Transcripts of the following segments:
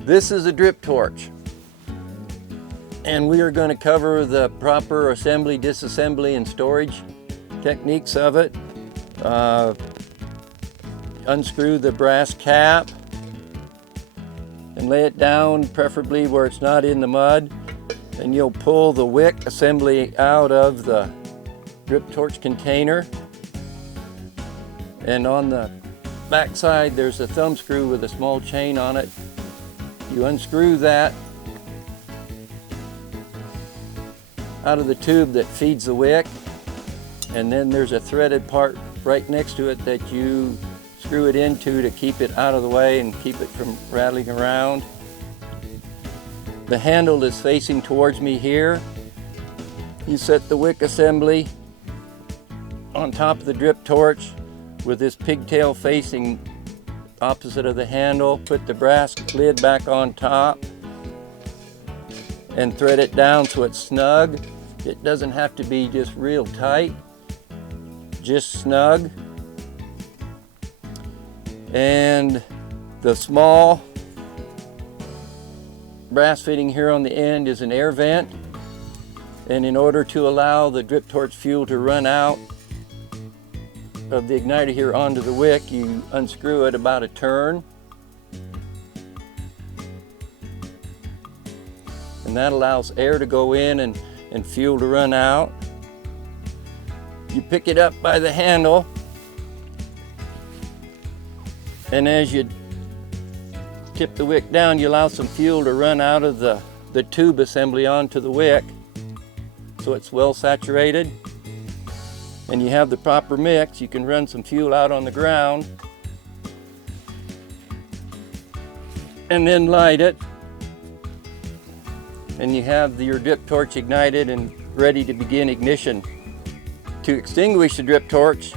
This is a drip torch, and we are going to cover the proper assembly, disassembly, and storage techniques of it. Unscrew the brass cap and lay it down, preferably where it's not in the mud, and you'll pull the wick assembly out of the drip torch container. And on the back side there's a thumb screw with a small chain on it. You unscrew that out of the tube that feeds the wick, and then there's a threaded part right next to it that you screw it into to keep it out of the way and keep it from rattling around. The handle is facing towards me here. You set the wick assembly on top of the drip torch with this pigtail facing opposite of the handle. Put the brass lid back on top and thread it down so it's snug. It doesn't have to be just real tight, just snug. And the small brass fitting here on the end is an air vent, and in order to allow the drip torch fuel to run out of the igniter here onto the wick, you unscrew it about a turn, and that allows air to go in and fuel to run out. You pick it up by the handle, and as you tip the wick down, you allow some fuel to run out of the tube assembly onto the wick so it's well saturated. And you have the proper mix. You can run some fuel out on the ground and then light it, and you have your drip torch ignited and ready to begin ignition. To extinguish the drip torch,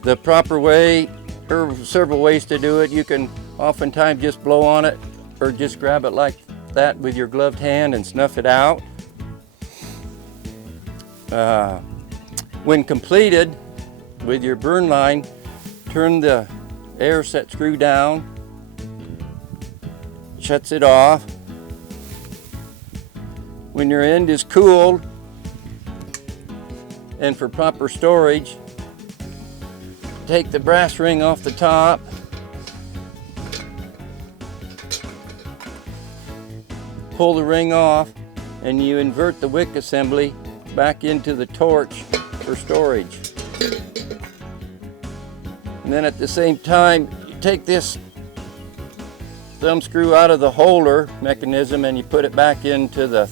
the proper way, there are several ways to do it. You can oftentimes just blow on it or just grab it like that with your gloved hand and snuff it out. When completed with your burn line, turn the air set screw down, shuts it off. When your end is cooled, and for proper storage, take the brass ring off the top, pull the ring off, and you invert the wick assembly back into the torch for storage. And then at the same time, you take this thumb screw out of the holder mechanism and you put it back into the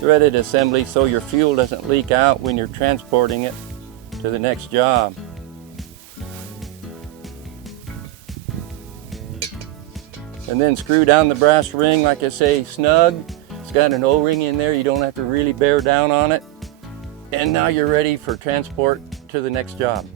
threaded assembly so your fuel doesn't leak out when you're transporting it to the next job. And then screw down the brass ring, like I say, snug. It's got an O-ring in there, you don't have to really bear down on it. And now you're ready for transport to the next job.